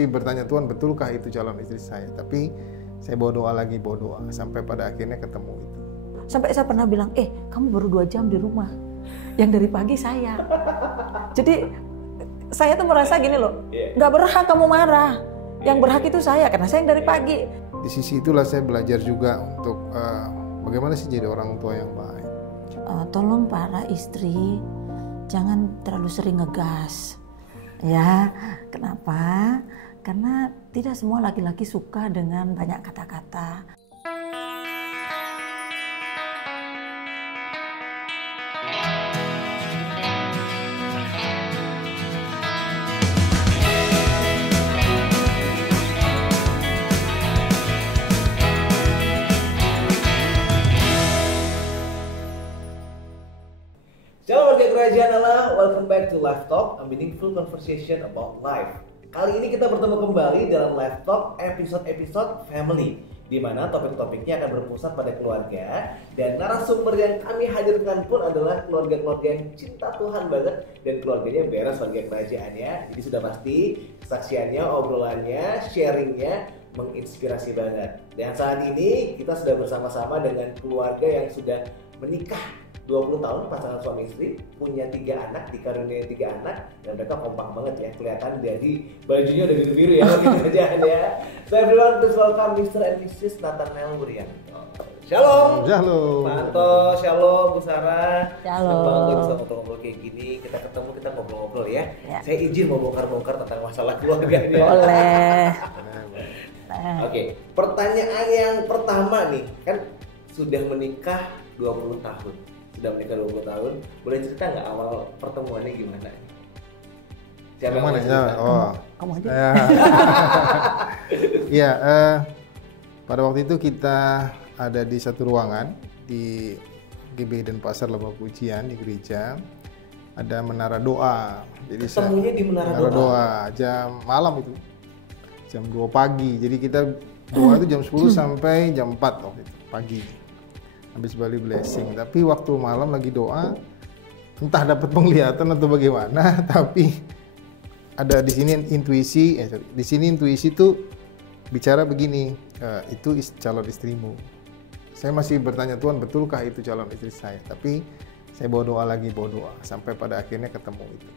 masih bertanya, Tuhan betulkah itu calon istri saya? Tapi saya bawa doa lagi, bawa doa sampai pada akhirnya ketemu itu. Sampai saya pernah bilang, kamu baru 2 jam di rumah, yang dari pagi saya. Jadi saya tuh merasa gini loh, nggak berhak kamu marah, yang berhak itu saya karena saya yang dari pagi. Di sisi itulah saya belajar juga untuk bagaimana sih jadi orang tua yang baik. Tolong para istri jangan terlalu sering ngegas, ya. Kenapa? Karena tidak semua laki-laki suka dengan banyak kata-kata. Shalom warga kerajaan Allah, welcome back to Life Talk, a meaningful conversation about life. Kali ini kita bertemu kembali dalam Life Talk episode family, di mana topik-topiknya akan berpusat pada keluarga, dan narasumber yang kami hadirkan pun adalah keluarga-keluarga yang cinta Tuhan banget dan keluarganya beres warga kerajaannya. Jadi sudah pasti kesaksiannya, obrolannya, sharingnya menginspirasi banget. Dan saat ini kita sudah bersama-sama dengan keluarga yang sudah menikah 20 tahun, pasangan suami istri, punya 3 anak, dikaruniai 3 anak, dan mereka kompak banget ya, kelihatan dari bajunya udah biru-biru ya, kerjaan ya. So everyone, please welcome Mr. and Mrs. Nathanael Wuryanto. Shalom. Shalom. Pak Anto, shalom, Bu Sarah. Shalom. Senang banget bisa ngobrol-ngobrol kayak gini, kita ketemu, kita ngobrol-ngobrol ya. Saya izin mau bongkar-bongkar tentang masalah keluarganya. Boleh. Oke, pertanyaan yang pertama nih, kan sudah menikah 20 tahun. Sudah menikah 20 tahun, boleh cerita nggak awal pertemuannya gimana? Siapa yang mau cerita? Kamu aja. Iya, pada waktu itu kita ada di satu ruangan di GB Denpasar Lembah Pujian di gereja. Ada menara doa. Jadi ketemunya di menara doa jam malam itu. Jam 2 pagi. Jadi kita doa itu jam 10 sampai jam 4 waktu itu pagi. Habis Bali blessing, tapi waktu malam lagi doa, entah dapat penglihatan atau bagaimana, tapi ada di sini intuisi, di sini intuisi tuh bicara begini, itu calon istrimu. Saya masih bertanya, Tuhan betulkah itu calon istri saya? Tapi saya bawa doa lagi, bawa doa sampai pada akhirnya ketemu itu.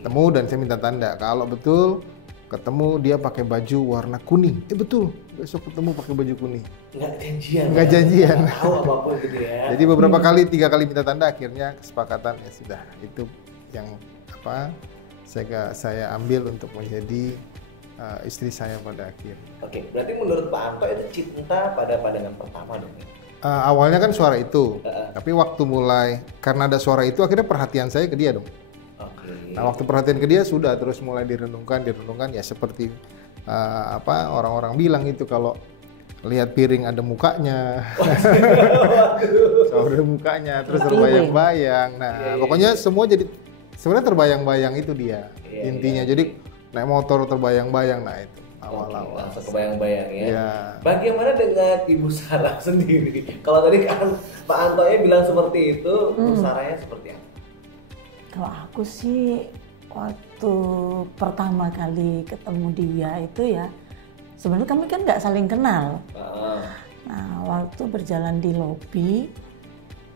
Ketemu dan saya minta tanda, kalau betul ketemu dia pakai baju warna kuning. Betul, besok ketemu pakai baju kuning. Nggak janjian. Nggak tahu apapun gitu ya. Jadi beberapa kali, 3 kali minta tanda, akhirnya kesepakatan ya sudah. Itu yang saya ambil untuk menjadi istri saya pada akhir. Oke, berarti menurut Pak Anto itu cinta pada pandangan pertama dong? Awalnya kan suara itu, tapi waktu mulai karena ada suara itu akhirnya perhatian saya ke dia dong. Nah, waktu perhatian ke dia sudah terus mulai direnungkan ya seperti orang-orang bilang itu kalau lihat piring ada mukanya, ada mukanya, terus terbayang-bayang. Nah, pokoknya semua jadi sebenarnya terbayang-bayang itu dia intinya. Jadi naik motor terbayang-bayang, nah itu awal-awal. Langsung kebayang-bayang ya. Ya. Bagaimana dengan Ibu Sarah sendiri? Kalau tadi kan Pak Antonya bilang seperti itu, Ibu Sarahnya seperti apa? Kalau aku sih waktu pertama kali ketemu dia itu ya, sebenarnya kami kan nggak saling kenal. Nah, waktu berjalan di lobi.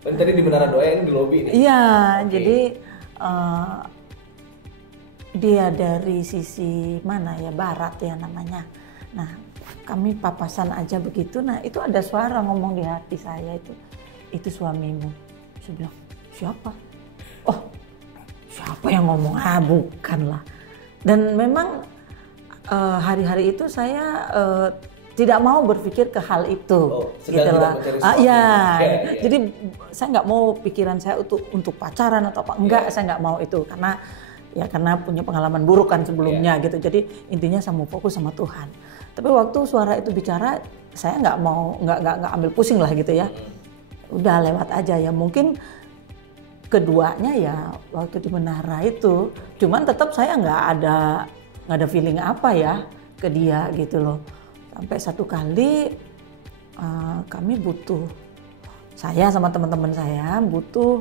Tadi di menara doa ini di lobi nih? Iya, jadi dia dari sisi mana ya, barat ya namanya. Nah, kami papasan aja begitu. Nah, itu ada suara ngomong di hati saya itu suamimu. Saya bilang, siapa? Oh, siapa yang ngomong? Bukan lah. Dan memang hari-hari itu saya tidak mau berpikir ke hal itu, gitu lah. Jadi saya nggak mau pikiran saya untuk pacaran atau apa, enggak, saya nggak mau itu karena punya pengalaman buruk kan sebelumnya gitu. Jadi intinya saya mau fokus sama Tuhan. Tapi waktu suara itu bicara, saya nggak ambil pusing lah gitu ya. Udah lewat aja ya. Mungkin keduanya ya waktu di menara itu, cuman tetap saya nggak ada feeling apa ya ke dia gitu loh. Sampai satu kali kami butuh, saya sama teman-teman saya butuh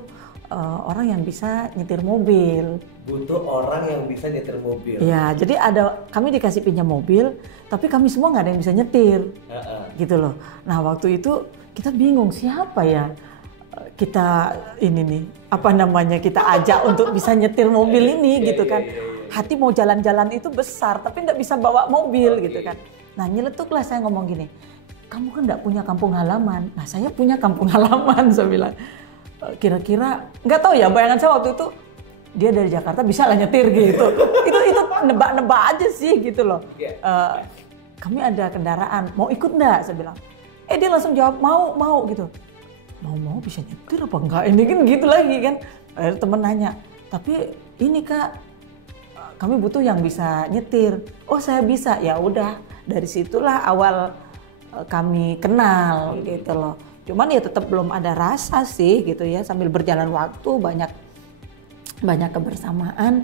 orang yang bisa nyetir mobil. Butuh orang yang bisa nyetir mobil. Ya, jadi kami dikasih pinjam mobil, tapi kami semua nggak ada yang bisa nyetir, gitu loh. Nah waktu itu kita bingung siapa ya kita ini nih, apa namanya kita ajak untuk bisa nyetir mobil ini, gitu kan. Hati mau jalan-jalan itu besar, tapi nggak bisa bawa mobil, gitu kan. Nah nyeletuklah saya ngomong gini, kamu kan nggak punya kampung halaman. Nah saya punya kampung halaman, saya bilang. Kira-kira nggak tahu ya, bayangan saya waktu itu dia dari Jakarta bisa lah nyetir gitu. itu nebak-nebak aja sih gitu loh. Kami ada kendaraan, mau ikut nggak? Saya bilang. Dia langsung jawab mau gitu. Mau bisa nyetir apa enggak? Ini kan gitu lagi kan. Temen nanya, tapi ini Kak, kami butuh yang bisa nyetir. Oh saya bisa, ya udah. Dari situlah awal kami kenal gitu loh. Cuman ya tetap belum ada rasa sih gitu ya, sambil berjalan waktu banyak kebersamaan,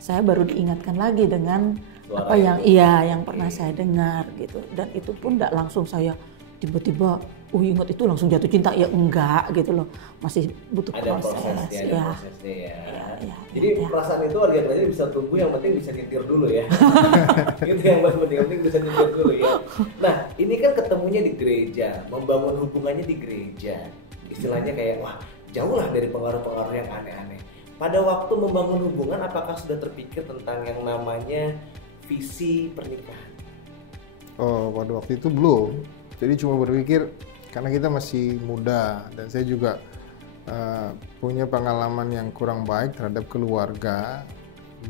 saya baru diingatkan lagi dengan suara apa yang pernah saya dengar gitu. Dan itu pun tidak langsung saya tiba-tiba ingat itu langsung jatuh cinta, ya enggak gitu loh, masih butuh proses. Ya. Jadi perasaan itu warga Kerajaan bisa tumbuh, yang penting bisa nyetir dulu ya. Itu yang penting bisa nyetir dulu ya. Nah ini kan ketemunya di gereja, membangun hubungannya di gereja, istilahnya kayak wah jauh lah dari pengaruh-pengaruh yang aneh-aneh. Pada waktu membangun hubungan, apakah sudah terpikir tentang yang namanya visi pernikahan? Oh, pada waktu itu belum. Jadi cuma berpikir karena kita masih muda dan saya juga punya pengalaman yang kurang baik terhadap keluarga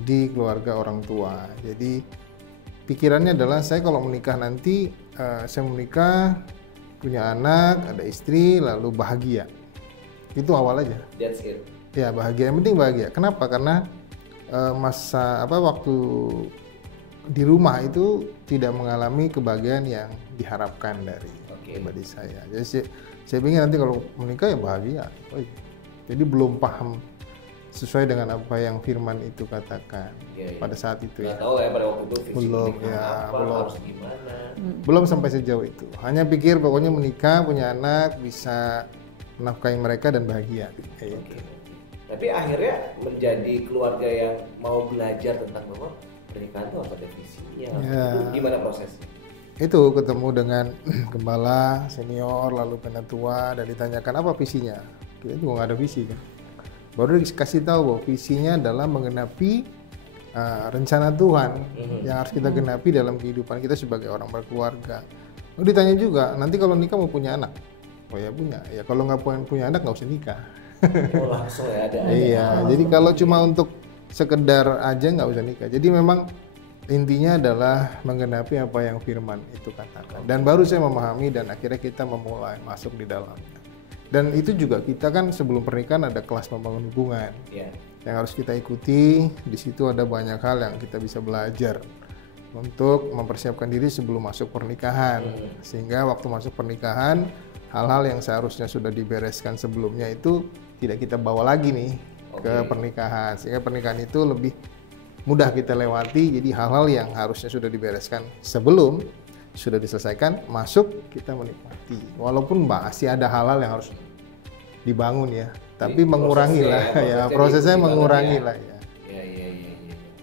di keluarga orang tua. Jadi pikirannya adalah saya kalau menikah nanti saya menikah, punya anak, ada istri, lalu bahagia. Itu awal aja. That's it. Ya bahagia, yang penting bahagia. Kenapa? Karena waktu di rumah itu tidak mengalami kebahagiaan yang diharapkan dari pribadi saya. Jadi saya ingin nanti kalau menikah ya bahagia. Jadi belum paham sesuai dengan apa yang firman itu katakan pada saat itu. Nggak tahu ya pada waktu itu belum harus gimana. Belum sampai sejauh itu. Hanya pikir pokoknya menikah, punya anak, bisa menafkahi mereka dan bahagia. Tapi akhirnya menjadi keluarga yang mau belajar tentang bahwa pernikahan itu harus ada visinya. Itu gimana prosesnya? Itu ketemu dengan gembala senior lalu penatua dan ditanyakan apa visinya. Kita juga nggak ada visi kan. Baru dikasih tahu bahwa visinya adalah menggenapi rencana Tuhan yang harus kita genapi dalam kehidupan kita sebagai orang berkeluarga. Lalu ditanya juga, nanti kalau nikah mau punya anak? Oh ya punya. Ya kalau nggak punya anak nggak usah nikah. Oh langsung ya ada. Iya. Jadi kalau cuma untuk sekedar aja nggak usah nikah. Jadi memang intinya adalah menggenapi apa yang firman itu katakan. Dan baru saya memahami dan akhirnya kita memulai masuk di dalamnya. Dan itu juga kita kan sebelum pernikahan ada kelas membangun hubungan yang harus kita ikuti. Di situ ada banyak hal yang kita bisa belajar untuk mempersiapkan diri sebelum masuk pernikahan. Sehingga waktu masuk pernikahan hal-hal yang seharusnya sudah dibereskan sebelumnya itu tidak kita bawa lagi nih ke pernikahan. Sehingga pernikahan itu lebih mudah kita lewati. Jadi hal-hal yang harusnya sudah dibereskan sebelum sudah diselesaikan, masuk kita menikmati. Walaupun masih ada hal-hal yang harus dibangun ya, tapi mengurangi lah ya, prosesnya mengurangi lah ya. Iya.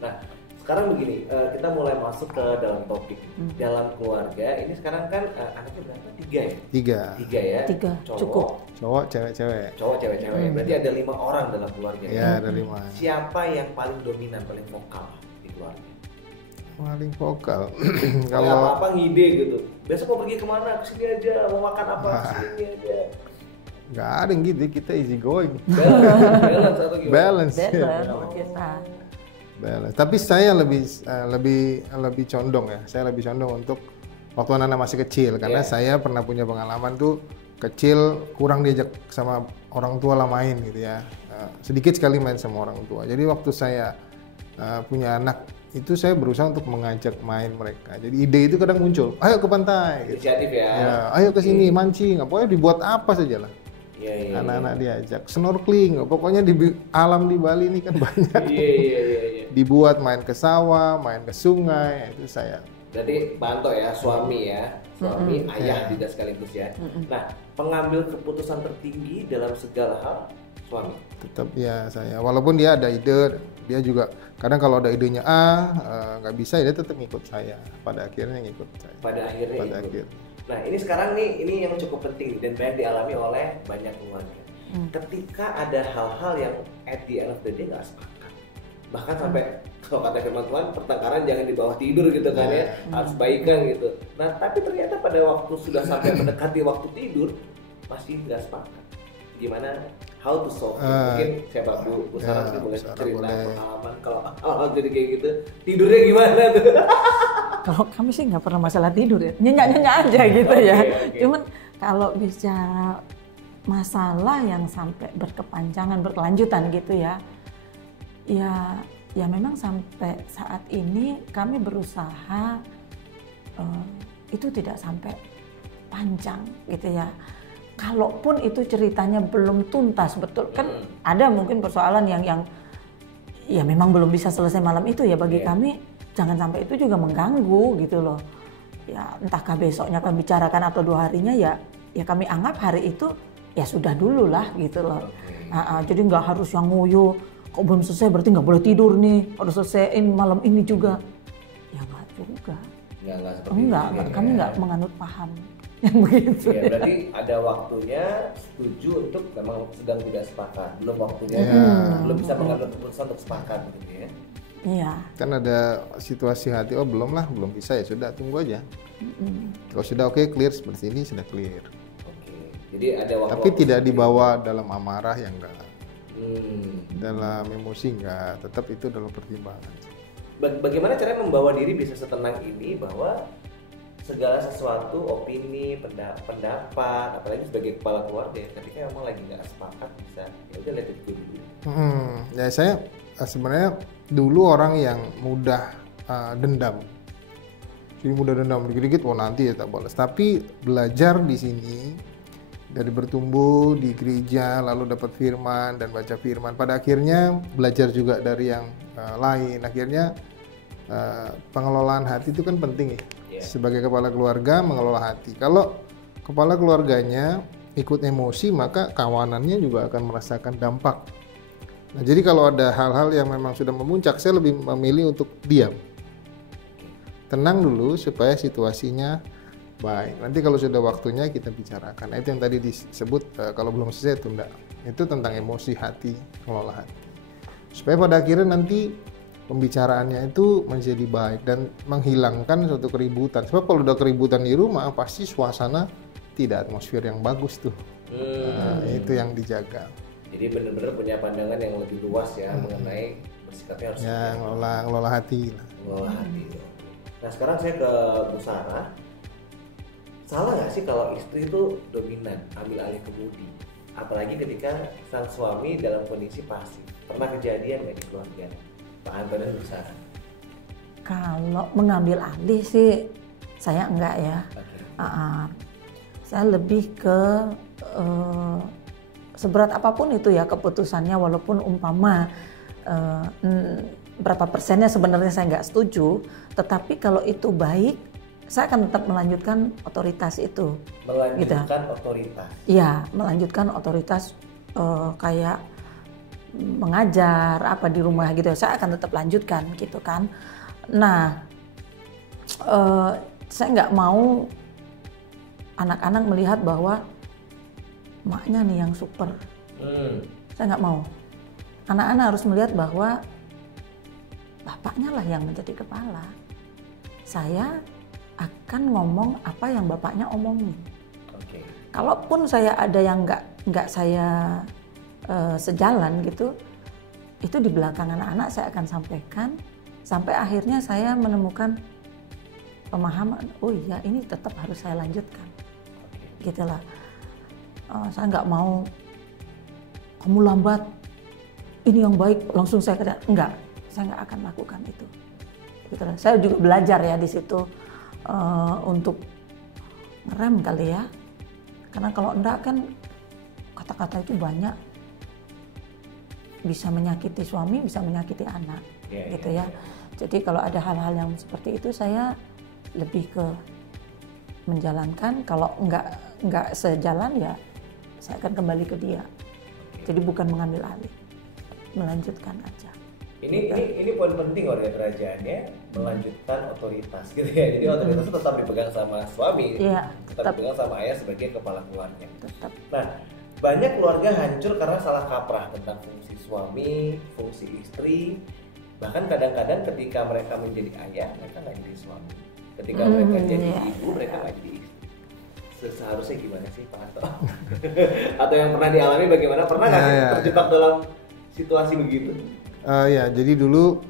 Nah, sekarang begini, kita mulai masuk ke dalam topik dalam keluarga. Ini sekarang kan anaknya berapa? 3 ya? 3 ya? 3, cukup. Cowok, cewek-cewek. Cowok, cewek-cewek. Berarti ada 5 orang dalam keluarga. Ya, ada 5. Siapa yang paling dominan, paling vokal di keluarga? Paling vokal. Kalau apa-apa ngide gitu. Besok mau pergi kemana? Kesini aja. Mau makan apa? Kesini aja. Nggak ada yang gitu, kita easy going. Balance atau gimana? Balance kita. Balance. Tapi saya lebih condong ya. Saya lebih condong untuk waktu anak masih kecil, karena saya pernah punya pengalaman tuh kecil kurang diajak sama orang tua lah main gitu ya. Sedikit sekali main sama orang tua. Jadi waktu saya punya anak itu saya berusaha untuk mengajak main mereka. Jadi ide itu kadang muncul, ayo ke pantai. Inisiatif ya. Ayo ke sini mancing, pokoknya dibuat apa saja lah. Anak-anak diajak snorkeling, pokoknya di alam di Bali ini kan banyak. Dibuat main ke sawah, main ke sungai, itu saya. Jadi Banto ya, suami ya, suami ayah juga sekaligus ya. Nah, pengambil keputusan tertinggi dalam segala hal suami. Tetap ya saya. Walaupun dia ada ide, dia juga kadang kalau ada idenya nggak bisa, dia tetap ngikut saya. Pada akhirnya ngikut saya. Pada akhirnya Pada ikut. akhir. Nah ini sekarang nih, ini yang cukup penting dan banyak dialami oleh banyak keluarga. Ketika ada hal-hal yang at the end of the day nggak sepakat, bahkan sampai kalau kata firman Tuhan, pertengkaran jangan di bawah tidur gitu kan ya, harus baikan gitu. Nah tapi ternyata pada waktu sudah sampai mendekati waktu tidur masih nggak sepakat. Gimana? How to solve? Mungkin siapa Bu Sarah boleh cerita pengalaman kalau hal jadi kayak gitu, tidurnya gimana tuh? Kalau kami sih nggak pernah masalah tidur ya, nyenyak-nyenyak aja gitu ya. Cuman kalau bicara masalah yang sampai berkepanjangan, berkelanjutan gitu ya, ya memang sampai saat ini kami berusaha itu tidak sampai panjang gitu ya. Kalaupun itu ceritanya belum tuntas betul, kan ada mungkin persoalan yang ya memang belum bisa selesai malam itu ya bagi kami. Jangan sampai itu juga mengganggu gitu loh. Ya entahkah besoknya kami bicarakan atau 2 harinya ya kami anggap hari itu ya sudah dulu lah gitu loh. Jadi nggak harus yang nguyuh, kok belum selesai berarti nggak boleh tidur nih, harus selesaiin malam ini juga. Ya nggak juga. Nggak seperti enggak, kami nggak menganut paham yang begitu. Ya berarti ada waktunya setuju untuk memang sedang tidak sepakat, belum waktunya belum bisa mengambil keputusan untuk sepakat gitu ya. Iya. Kan ada situasi hati, belum bisa ya sudah tunggu aja. Kalau sudah oke, clear seperti ini sudah clear. Oke. Jadi ada waktu. Tapi tidak dibawa dalam amarah yang enggak, dalam emosi enggak, tetap itu dalam pertimbangan. Bagaimana caranya membawa diri bisa setenang ini bahwa segala sesuatu, opini, pendapat, apalagi sebagai kepala keluarga, ketika memang lagi nggak sepakat bisa ya udah let it go dulu. Ya saya sebenarnya dulu orang yang mudah dendam. Jadi mudah dendam dikit-dikit, nanti ya tak balas. Tapi belajar di sini dari bertumbuh di gereja, lalu dapat firman dan baca firman. Pada akhirnya belajar juga dari yang lain. Akhirnya pengelolaan hati itu kan penting ya. Sebagai kepala keluarga mengelola hati. Kalau kepala keluarganya ikut emosi, maka kawanannya juga akan merasakan dampak. Nah, jadi kalau ada hal-hal yang memang sudah memuncak, saya lebih memilih untuk diam. Tenang dulu supaya situasinya baik. Nanti kalau sudah waktunya kita bicarakan. Nah, itu yang tadi disebut kalau belum selesai tunda. Itu tentang emosi hati, mengelola hati. Supaya pada akhirnya nanti pembicaraannya itu menjadi baik dan menghilangkan suatu keributan. Sebab kalau udah keributan di rumah pasti suasana tidak atmosfer yang bagus tuh. Nah, itu yang dijaga. Jadi benar-benar punya pandangan yang lebih luas ya mengenai bersikapnya harus ngelola hati. Ngelola hati. Nah sekarang saya ke Bu Sarah. Salah nggak sih kalau istri itu dominan, ambil alih kemudi? Apalagi ketika sang suami dalam kondisi pasif. Pernah kejadian nggak di keluarga Pak Anton dan Bu Sarah? Kalau mengambil alih sih saya enggak ya. Saya lebih ke seberat apapun itu ya keputusannya, walaupun umpama berapa persennya sebenarnya saya nggak setuju, tetapi kalau itu baik, saya akan tetap melanjutkan otoritas itu. Melanjutkan otoritas? Iya, melanjutkan otoritas kayak mengajar apa di rumah gitu, saya akan tetap lanjutkan gitu kan. Nah, saya nggak mau anak-anak melihat bahwa maknya nih yang super. Saya nggak mau. Anak-anak harus melihat bahwa bapaknya lah yang menjadi kepala. Saya akan ngomong apa yang bapaknya omongin. Kalaupun saya ada yang nggak saya sejalan gitu, itu di belakang anak-anak saya akan sampaikan sampai akhirnya saya menemukan pemahaman. Oh iya, ini tetap harus saya lanjutkan. Gitulah. Saya nggak mau kamu lambat, ini yang baik langsung saya kerja. Enggak, saya nggak akan lakukan itu. Gitu. Saya juga belajar ya di situ untuk ngerem kali ya, karena kalau enggak kan kata-kata itu banyak, bisa menyakiti suami, bisa menyakiti anak, gitu ya. Jadi kalau ada hal-hal yang seperti itu saya lebih ke menjalankan. Kalau enggak sejalan ya saya akan kembali ke dia. Jadi bukan mengambil alih, melanjutkan aja. Ini poin penting warga kerajaan ya, melanjutkan otoritas gitu ya. Jadi otoritas tetap dipegang sama suami, tetap dipegang sama ayah sebagai kepala keluarga. Tetap. Nah, banyak keluarga hancur karena salah kaprah tentang fungsi suami, fungsi istri. Bahkan kadang-kadang ketika mereka menjadi ayah, mereka nggak jadi suami. Ketika mereka jadi ibu, mereka nggak jadi istri. Seharusnya gimana sih Pak Anto? Atau yang pernah dialami bagaimana? Pernah nggak sih terjebak dalam situasi begitu? Ya, jadi dulu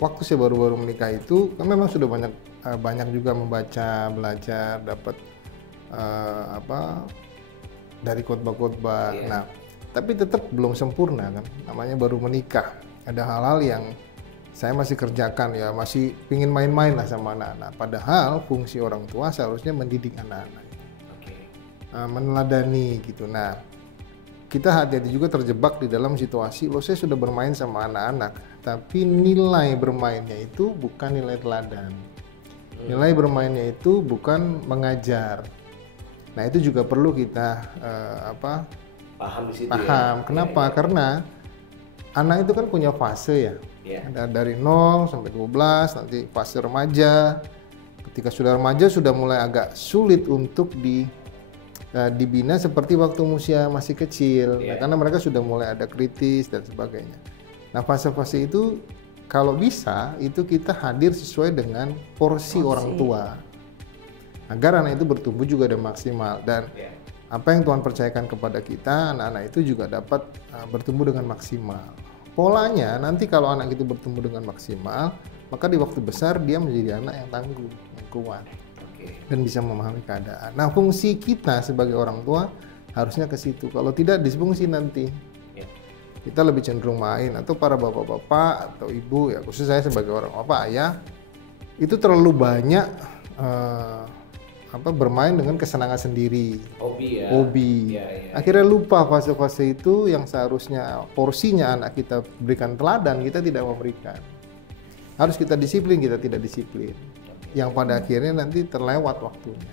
waktu saya baru-baru menikah itu, kan memang sudah banyak juga membaca, belajar, dapat dari khotbah-khotbah. Nah, tapi tetap belum sempurna kan, namanya baru menikah. Ada hal-hal yang saya masih kerjakan ya, masih pingin main-main lah sama anak-anak. Padahal fungsi orang tua seharusnya mendidik anak-anak, meneladani gitu. Nah, kita hati-hati juga terjebak di dalam situasi, loh saya sudah bermain sama anak-anak, tapi nilai bermainnya itu bukan nilai teladan. Nilai bermainnya itu bukan mengajar. Nah, itu juga perlu kita paham di situ. Paham. Kenapa? Karena anak itu kan punya fase ya. Ada dari 0 sampai 12, nanti fase remaja. Ketika sudah remaja sudah mulai agak sulit untuk dibina seperti waktu usia masih kecil. Nah, karena mereka sudah mulai ada kritis dan sebagainya. Nah, fase-fase itu kalau bisa itu kita hadir sesuai dengan porsi orang tua. Agar anak itu bertumbuh juga dan maksimal, dan apa yang Tuhan percayakan kepada kita, anak-anak itu juga dapat bertumbuh dengan maksimal. Polanya nanti kalau anak itu bertumbuh dengan maksimal, maka di waktu besar dia menjadi anak yang tangguh, yang kuat, dan bisa memahami keadaan. Nah, fungsi kita sebagai orang tua harusnya ke situ. Kalau tidak disfungsi nanti, kita lebih cenderung main, atau para bapak-bapak atau ibu ya, khusus saya sebagai orang bapak, ayah, itu terlalu banyak bermain dengan kesenangan sendiri, hobi. Akhirnya lupa fase-fase itu yang seharusnya porsinya anak kita berikan teladan, kita tidak memberikan. Harus kita disiplin, kita tidak disiplin, yang pada akhirnya nanti terlewat waktunya.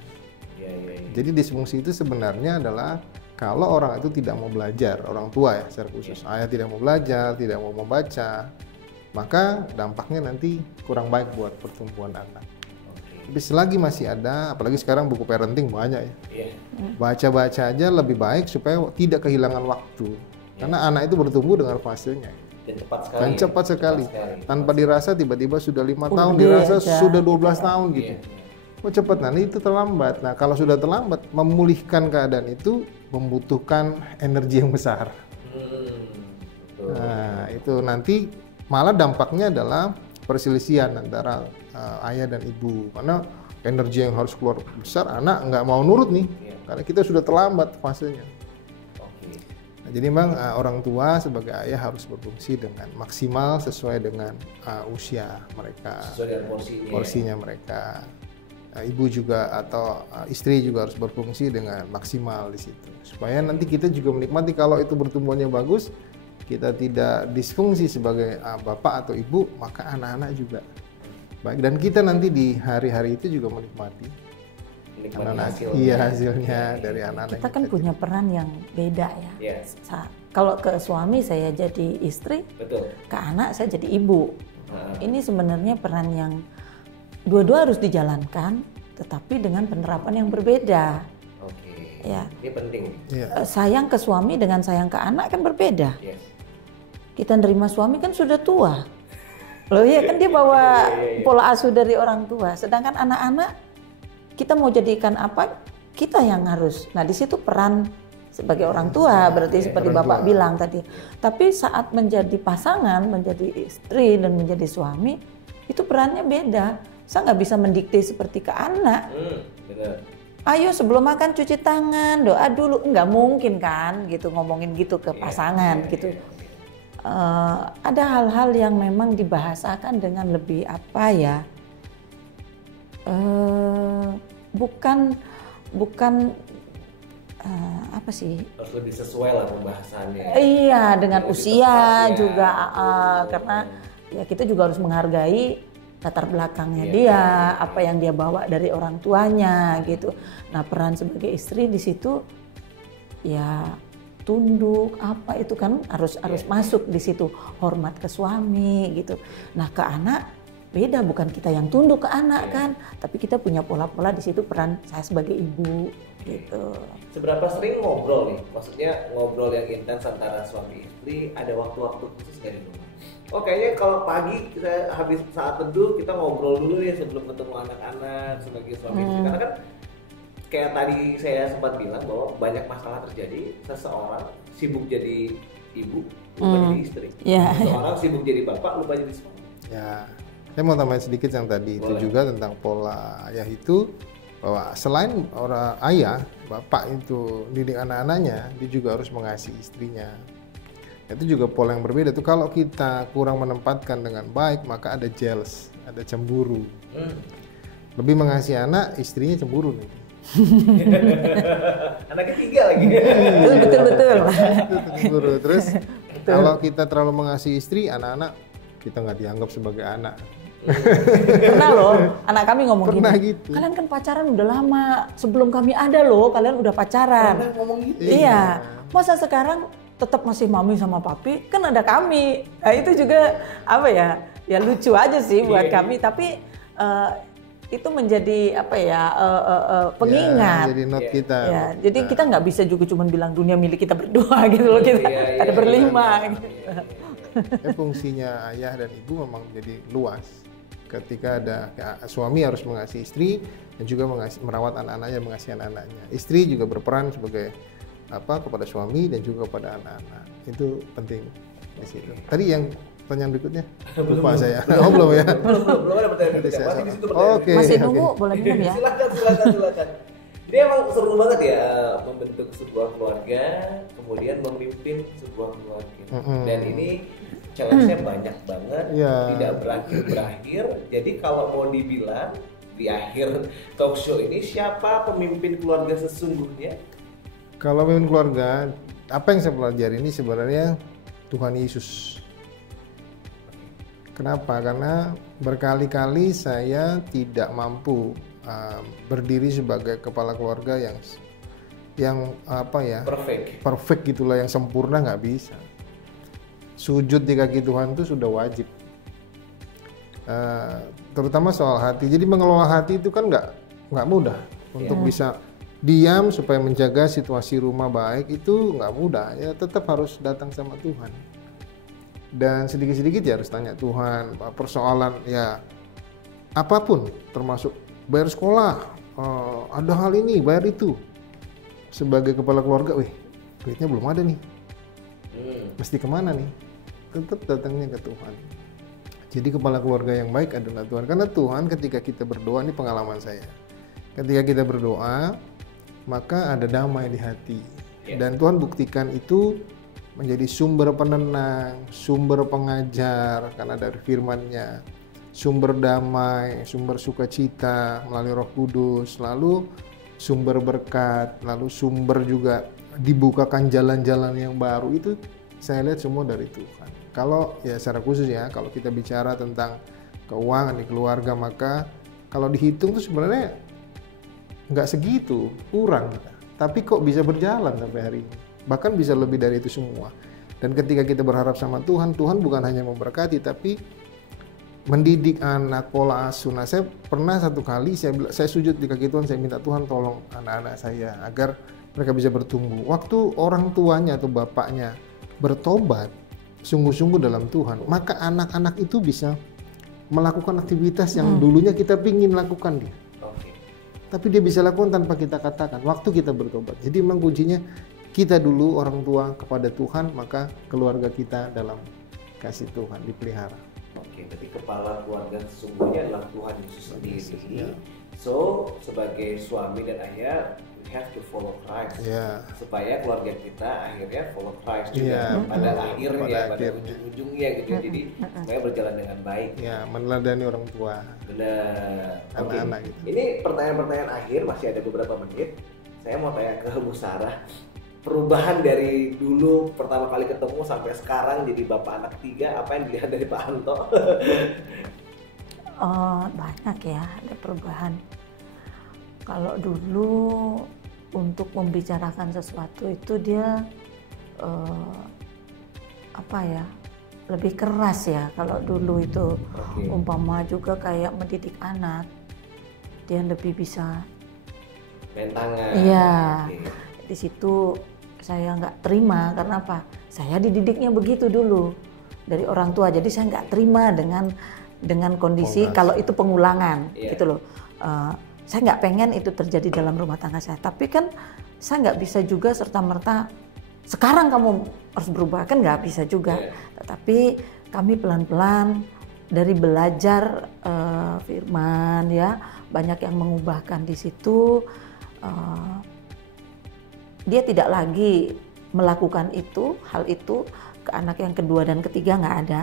Jadi disfungsi itu sebenarnya adalah kalau orang itu tidak mau belajar, orang tua ya secara khusus, ayah tidak mau belajar, tidak mau membaca, maka dampaknya nanti kurang baik buat pertumbuhan anak. Tapi selagi masih ada, apalagi sekarang buku parenting banyak ya, baca-baca aja lebih baik supaya tidak kehilangan waktu. Karena anak itu bertumbuh dengan fasenya. Dan cepat sekali. Tanpa dirasa tiba-tiba sudah 5 tahun, dirasa sudah 12 tahun gitu. Oh cepat, nanti itu terlambat. Nah kalau sudah terlambat, memulihkan keadaan itu membutuhkan energi yang besar. Nah itu nanti malah dampaknya adalah perselisihan antara ayah dan ibu, karena energi yang harus keluar besar, anak nggak mau nurut nih, karena kita sudah terlambat fasenya. Nah, jadi memang orang tua sebagai ayah harus berfungsi dengan maksimal sesuai dengan usia mereka, sesuai dengan porsinya mereka. Ibu juga atau istri juga harus berfungsi dengan maksimal di situ, supaya nanti kita juga menikmati. Kalau itu bertumbuhnya bagus, kita tidak disfungsi sebagai bapak atau ibu, maka anak-anak juga baik, dan kita nanti di hari-hari itu juga menikmati hasilnya dari anak-anak. Kita kan punya peran yang beda ya. Kalau ke suami saya jadi istri, ke anak saya jadi ibu. Ini sebenarnya peran yang dua-dua harus dijalankan, tetapi dengan penerapan yang berbeda. Ya. Ini penting. Sayang ke suami dengan sayang ke anak kan berbeda. Kita nerima suami kan sudah tua. Loh ya kan dia bawa pola asuh dari orang tua. Sedangkan anak-anak kita mau jadikan apa, kita yang harus. Nah di situ peran sebagai orang tua berarti seperti Bapak bilang tadi. Tapi saat menjadi pasangan, menjadi istri dan menjadi suami, itu perannya beda. Saya nggak bisa mendikte seperti ke anak. Benar. Ayo sebelum makan cuci tangan, doa dulu. Nggak mungkin kan gitu ngomongin gitu ke pasangan gitu. Ada hal-hal yang memang dibahasakan dengan lebih apa ya, bukan apa sih? Harus lebih sesuai lah pembahasannya. Iya, dengan usia juga, karena ya kita juga harus menghargai latar belakangnya dia, apa yang dia bawa dari orang tuanya gitu. Nah peran sebagai istri di situ ya tunduk apa itu kan harus masuk di situ, hormat ke suami gitu. Nah ke anak beda, bukan kita yang tunduk ke anak kan, tapi kita punya pola-pola di situ, peran saya sebagai ibu gitu. Seberapa sering ngobrol nih? Maksudnya ngobrol yang intens antara suami istri, ada waktu-waktu khusus nggak di rumah? Oh kayaknya kalau pagi kita habis saat teduh kita ngobrol dulu ya sebelum ketemu anak-anak sebagai suami istri, karena kan kayak tadi saya sempat bilang bahwa banyak masalah terjadi, seseorang sibuk jadi ibu, lupa jadi istri. Seseorang sibuk jadi bapak, lupa jadi suami. Ya, saya mau tambahin sedikit yang tadi. Boleh. Itu juga tentang pola ayah itu, bahwa selain orang ayah, bapak itu didik anak-anaknya, dia juga harus mengasihi istrinya. Itu juga pola yang berbeda tuh. Kalau kita kurang menempatkan dengan baik, maka ada jealous, ada cemburu. Lebih mengasihi anak, istrinya cemburu nih. Anaknya 3 lagi. Betul. Cemburu. Terus kalau kita terlalu mengasihi istri, anak-anak kita nggak dianggap sebagai anak. Pernah loh, anak kami ngomong pernah gini, gitu. Kalian kan pacaran udah lama, sebelum kami ada loh, kalian udah pacaran. Pernah ngomong gitu? Iya, masa sekarang tetap masih mami sama papi, kan ada kami. Nah itu juga apa ya lucu aja sih buat kami, tapi itu menjadi apa ya pengingat. Ya, jadi note kita. Ya, jadi kita nggak bisa juga cuma bilang dunia milik kita berdua gitu loh, kita ada berlima. Gitu. Fungsinya ayah dan ibu memang jadi luas. Ketika ada suami harus mengasihi istri dan juga merawat anak-anaknya, mengasihi anak-anaknya. Istri juga berperan sebagai kepada suami dan juga kepada anak-anak. Itu penting di situ. Tadi yang pertanyaan berikutnya lupa saya. Oh belum ya? Belum ada pertanyaan berikutnya. Masih di situ pertanyaan. Masih nunggu, boleh minum ya? Silakan. Ini emang seru banget ya membentuk sebuah keluarga, kemudian memimpin sebuah keluarga. Dan ini challenge-nya banyak banget, tidak berakhir. Jadi kalau mau dibilang di akhir talk show ini, siapa pemimpin keluarga sesungguhnya? Kalau pemimpin keluarga, apa yang saya pelajari ini sebenarnya Tuhan Yesus. Kenapa? Karena berkali-kali saya tidak mampu berdiri sebagai kepala keluarga yang perfect gitulah, yang sempurna, nggak bisa. Sujud di kaki Tuhan itu sudah wajib, terutama soal hati. Jadi mengelola hati itu kan nggak mudah. Untuk bisa diam supaya menjaga situasi rumah baik itu nggak mudah. Ya tetap harus datang sama Tuhan. Dan sedikit-sedikit ya harus tanya Tuhan, persoalan ya apapun, termasuk bayar sekolah, ada hal ini, bayar itu. Sebagai kepala keluarga, duitnya belum ada nih, mesti kemana nih? Tetap datangnya ke Tuhan. Jadi kepala keluarga yang baik adalah Tuhan. Karena Tuhan ketika kita berdoa, ini pengalaman saya, ketika kita berdoa, maka ada damai di hati. Dan Tuhan buktikan itu menjadi sumber penenang, sumber pengajar karena dari firman-Nya, sumber damai, sumber sukacita melalui Roh Kudus, lalu sumber berkat, lalu sumber juga dibukakan jalan-jalan yang baru. Itu saya lihat semua dari Tuhan. Kalau ya secara khusus ya, kalau kita bicara tentang keuangan di keluarga, maka kalau dihitung tuh sebenarnya nggak segitu, kurang kita. Tapi kok bisa berjalan sampai hari ini? Bahkan bisa lebih dari itu semua. Dan ketika kita berharap sama Tuhan, Tuhan bukan hanya memberkati, tapi mendidik anak, pola asuh. Nah, saya pernah satu kali saya sujud di kaki Tuhan, saya minta Tuhan tolong anak-anak saya agar mereka bisa bertumbuh. Waktu orang tuanya atau bapaknya bertobat sungguh-sungguh dalam Tuhan, maka anak-anak itu bisa melakukan aktivitas yang dulunya kita pingin lakukan dia. Tapi dia bisa lakukan tanpa kita katakan waktu kita bertobat. Jadi memang kuncinya kita dulu orang tua kepada Tuhan, maka keluarga kita dalam kasih Tuhan dipelihara. Oke, berarti kepala keluarga sesungguhnya adalah Tuhan Yesus sendiri. So, sebagai suami dan ayah, we have to follow Christ. Supaya keluarga kita akhirnya follow Christ juga pada akhirnya, pada ujung-ujungnya gitu. Jadi, supaya berjalan dengan baik. Ya, meneladani orang tua. Benar. Anak-anak gitu. Ini pertanyaan-pertanyaan akhir, masih ada beberapa menit. Saya mau tanya ke Bu Sarah. Perubahan dari dulu pertama kali ketemu sampai sekarang jadi bapak anak 3, apa yang dilihat dari Pak Anto? Banyak ya, ada perubahan. Kalau dulu untuk membicarakan sesuatu itu dia apa ya, lebih keras ya. Kalau dulu itu umpama juga kayak mendidik anak, dia lebih bisa main tangan. Iya, di situ saya nggak terima. Karena apa? Saya dididiknya begitu dulu dari orang tua, jadi saya nggak terima dengan kondisi kalau itu pengulangan, gitu loh. Saya nggak pengen itu terjadi dalam rumah tangga saya. Tapi kan saya nggak bisa juga serta-merta sekarang kamu harus berubah, kan nggak bisa juga. Tetapi kami pelan-pelan dari belajar firman ya, banyak yang mengubahkan di situ. Dia tidak lagi melakukan hal itu ke anak yang kedua dan ketiga, nggak ada.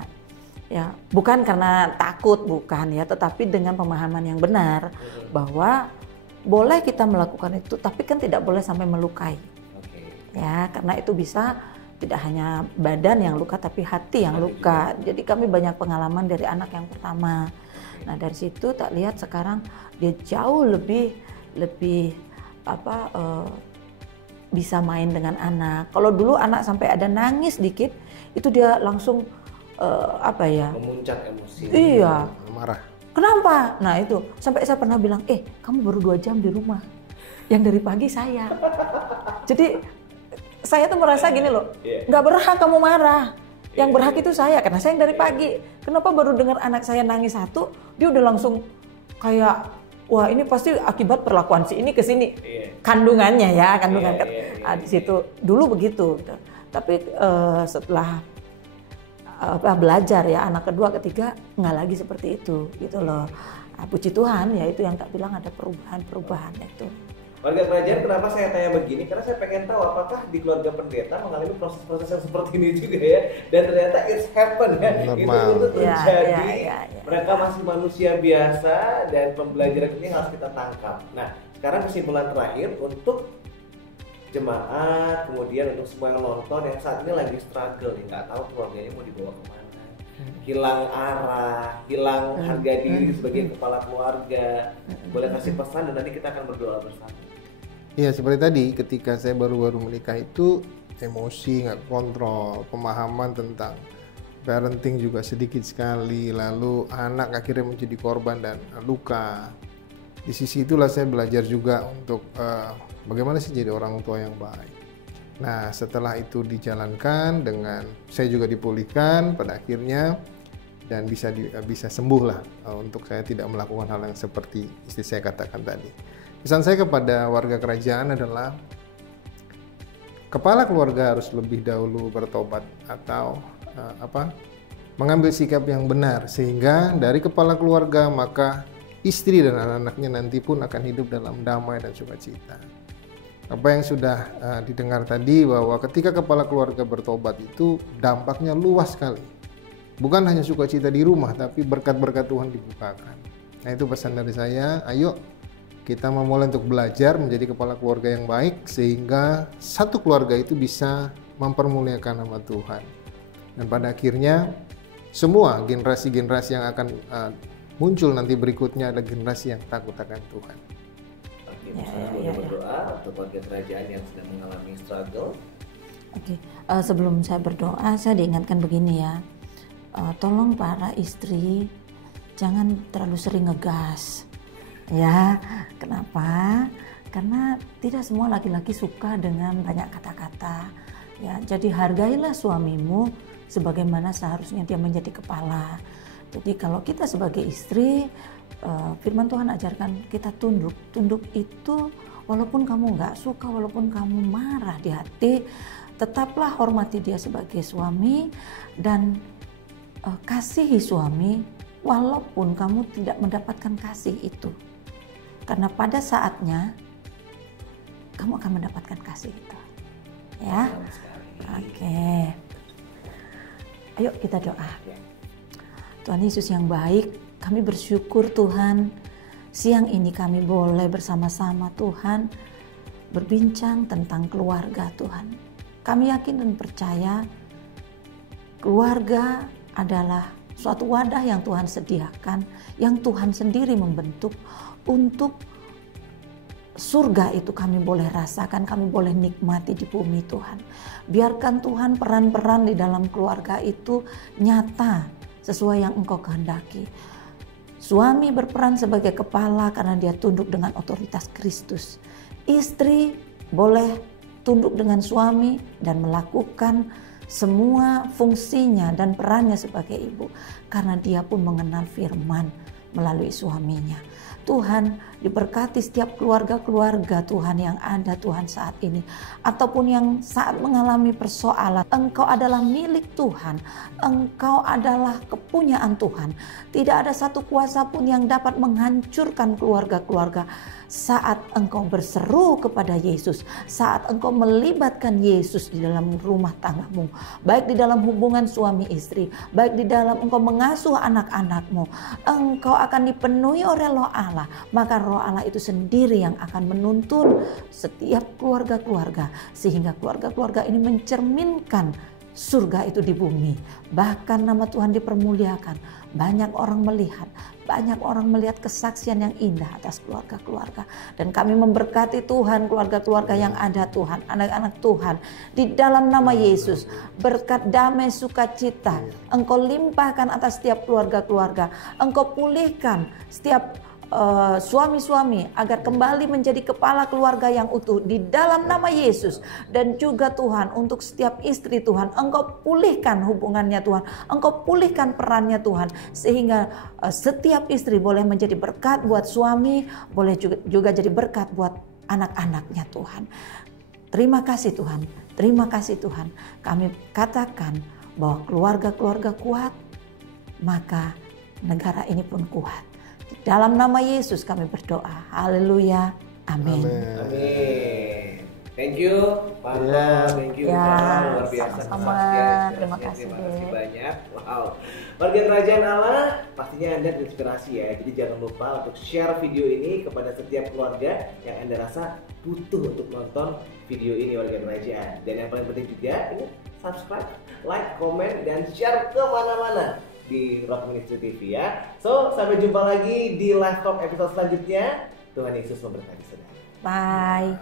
Ya, bukan karena takut, bukan ya, tetapi dengan pemahaman yang benar bahwa boleh kita melakukan itu, tapi kan tidak boleh sampai melukai. Ya, karena itu bisa tidak hanya badan yang luka, tapi hati yang luka. Jadi kami banyak pengalaman dari anak yang pertama. Nah, dari situ tak lihat sekarang dia jauh lebih bisa main dengan anak. Kalau dulu anak sampai ada nangis dikit, itu dia langsung memuncak emosi. Iya. Marah. Kenapa? Nah itu, sampai saya pernah bilang, kamu baru 2 jam di rumah. Yang dari pagi saya. Jadi saya tuh merasa gini loh, nggak berhak kamu marah. Yang berhak itu saya, karena saya yang dari pagi. Kenapa baru dengar anak saya nangis satu, dia udah langsung kayak, wah ini pasti akibat perlakuan si ini ke sini. Kandungannya ya, kandungan. Di situ dulu begitu. Tapi setelah belajar ya, anak kedua, ketiga nggak lagi seperti itu, gitu loh. Puji Tuhan ya, itu yang tak bilang ada perubahan itu. Warga kerajaan, kenapa saya tanya begini? Karena saya pengen tahu apakah di keluarga pendeta mengalami proses-proses yang seperti ini juga ya. Dan ternyata it's happen ya. Itu terjadi. Mereka masih manusia biasa dan pembelajaran ini harus kita tangkap. Nah, sekarang kesimpulan terakhir untuk jemaat, kemudian untuk semua yang nonton yang saat ini lagi struggle nih, nggak tahu keluarganya mau dibawa kemana, hilang arah, hilang harga diri sebagai kepala keluarga. Boleh kasih pesan dan nanti kita akan berdoa bersama. Iya, seperti tadi ketika saya baru-baru menikah itu emosi nggak kontrol, pemahaman tentang parenting juga sedikit sekali, lalu anak akhirnya menjadi korban dan luka. Di sisi itulah saya belajar juga untuk bagaimana sih jadi orang tua yang baik. Nah, setelah itu dijalankan dengan saya juga dipulihkan pada akhirnya dan bisa sembuh lah untuk saya tidak melakukan hal yang seperti istri saya katakan tadi. Pesan saya kepada warga kerajaan adalah kepala keluarga harus lebih dahulu bertobat atau mengambil sikap yang benar, sehingga dari kepala keluarga maka istri dan anak-anaknya nanti pun akan hidup dalam damai dan sukacita. Apa yang sudah didengar tadi, bahwa ketika kepala keluarga bertobat itu dampaknya luas sekali. Bukan hanya sukacita di rumah, tapi berkat-berkat Tuhan dibukakan. Nah, itu pesan dari saya. Ayo kita memulai untuk belajar menjadi kepala keluarga yang baik, sehingga satu keluarga itu bisa mempermuliakan nama Tuhan. Dan pada akhirnya semua generasi-generasi yang akan muncul nanti berikutnya adalah generasi yang takut akan Tuhan. Berdoa untuk warga kerajaan yang sedang mengalami struggle. Sebelum saya berdoa, saya diingatkan begini ya. Tolong para istri jangan terlalu sering ngegas. Ya, kenapa? Karena tidak semua laki-laki suka dengan banyak kata-kata. Ya, jadi hargailah suamimu sebagaimana seharusnya dia menjadi kepala. Jadi kalau kita sebagai istri, firman Tuhan ajarkan kita tunduk. Tunduk itu walaupun kamu nggak suka, walaupun kamu marah di hati, tetaplah hormati dia sebagai suami dan kasihi suami walaupun kamu tidak mendapatkan kasih itu. Karena pada saatnya kamu akan mendapatkan kasih itu. Ya. Oke. Ayo kita doa. Tuhan Yesus yang baik, kami bersyukur Tuhan, siang ini kami boleh bersama-sama Tuhan berbincang tentang keluarga Tuhan. Kami yakin dan percaya keluarga adalah suatu wadah yang Tuhan sediakan, yang Tuhan sendiri membentuk untuk surga itu kami boleh rasakan, kami boleh nikmati di bumi Tuhan. Biarkan Tuhan peran-peran di dalam keluarga itu nyata sesuai yang Engkau kehendaki. Suami berperan sebagai kepala karena dia tunduk dengan otoritas Kristus. Istri boleh tunduk dengan suami dan melakukan semua fungsinya dan perannya sebagai ibu karena dia pun mengenal firman melalui suaminya. Tuhan, diberkati setiap keluarga-keluarga Tuhan yang ada Tuhan saat ini, ataupun yang saat mengalami persoalan. Engkau adalah milik Tuhan, Engkau adalah kepunyaan Tuhan. Tidak ada satu kuasa pun yang dapat menghancurkan keluarga-keluarga saat Engkau berseru kepada Yesus, saat Engkau melibatkan Yesus di dalam rumah tanggamu, baik di dalam hubungan suami istri, baik di dalam Engkau mengasuh anak-anakmu. Engkau akan dipenuhi oleh Roh Allah, maka Roh Allah itu sendiri yang akan menuntun setiap keluarga-keluarga, sehingga keluarga-keluarga ini mencerminkan surga itu di bumi. Bahkan nama Tuhan dipermuliakan. Banyak orang melihat kesaksian yang indah atas keluarga-keluarga. Dan kami memberkati Tuhan keluarga-keluarga yang ada Tuhan, anak-anak Tuhan. Di dalam nama Yesus, berkat damai sukacita Engkau limpahkan atas setiap keluarga-keluarga. Engkau pulihkan setiap suami-suami agar kembali menjadi kepala keluarga yang utuh di dalam nama Yesus. Dan juga Tuhan, untuk setiap istri Tuhan, Engkau pulihkan hubungannya Tuhan, Engkau pulihkan perannya Tuhan, sehingga setiap istri boleh menjadi berkat buat suami, boleh juga jadi berkat buat anak-anaknya Tuhan. Terima kasih Tuhan, terima kasih Tuhan. Kami katakan bahwa keluarga-keluarga kuat, maka negara ini pun kuat. Dalam nama Yesus kami berdoa. Haleluya. Amin. Amin. Thank you, Pak. Thank you. Ya, luar biasa. sama-sama. Terima kasih banyak. Wow. Warga Kerajaan Allah, pastinya Anda terinspirasi ya. Jadi jangan lupa untuk share video ini kepada setiap keluarga yang Anda rasa butuh untuk nonton video ini, warga Kerajaan. Dan yang paling penting juga, ini subscribe, like, komen, dan share ke mana-mana di Rock Ministry TV ya. So, sampai jumpa lagi di Live Talk episode selanjutnya. Tuhan Yesus memberkati saudara. Bye.